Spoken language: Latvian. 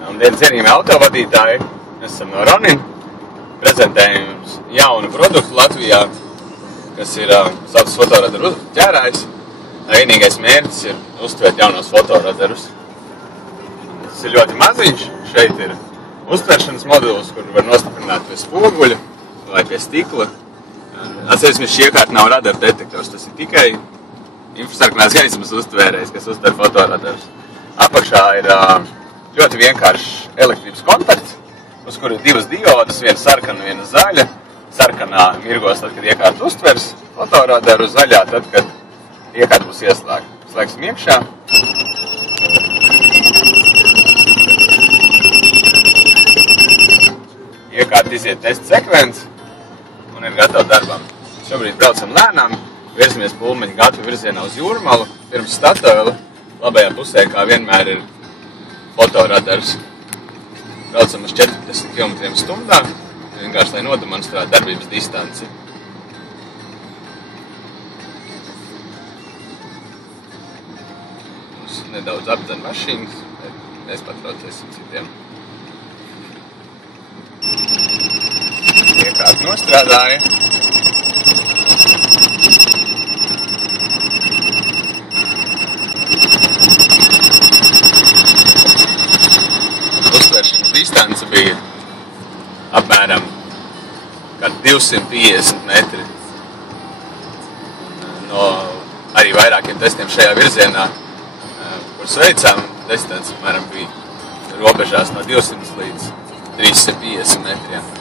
Labdien, cienījami autovadītāji! Mēs esam no Ronin. Prezentējam jums jaunu produktu Latvijā, kas ir savs fotoradaru ķērājs. Vienīgais mērķis ir uztvērt jaunos fotoradarus. Tas ir ļoti maziņš. Šeit ir uztveršanas modulis, kur var nostiprināt pie spoguļa vai pie stikla. Atcerēsimies, šī iekārta nav radaru detektors. Tas ir tikai infrasarkanās gaismas uztvērējs, kas uztver fotoradarus. Apakšā ir ļoti vienkāršs elektrības kontakts, uz kuru ir divas diodas, viena sarkana, viena zaļa. Sarkanā mirgos tad, kad iekārta uztvers fotoradaru, zaļā tad, kad iekārta būs ieslēgta. Slēgsim iekšā. Iekārta iziet testa sekvenci un ir gatava darbam. Šobrīd braucam lēnām, virzamies Pulmeņa gatu virzienā uz Jūrmalu, pirms Statoila. Labajā pusē, kā vienmēr, ir fotoradars. Braucam uz 40 km/h, vienkārši, lai nodemonstrētu darbības distanci. Mums nedaudz apdzen mašīnas, bet mēs patraucēsim citiem. Iekārta nostrādāja. Uztveršanas distance bija apmēram 250 metri. No arī vairākiem testiem šajā virzienā, kurus veicām, distance apmēram bija robežās no 200 līdz 350 metriem.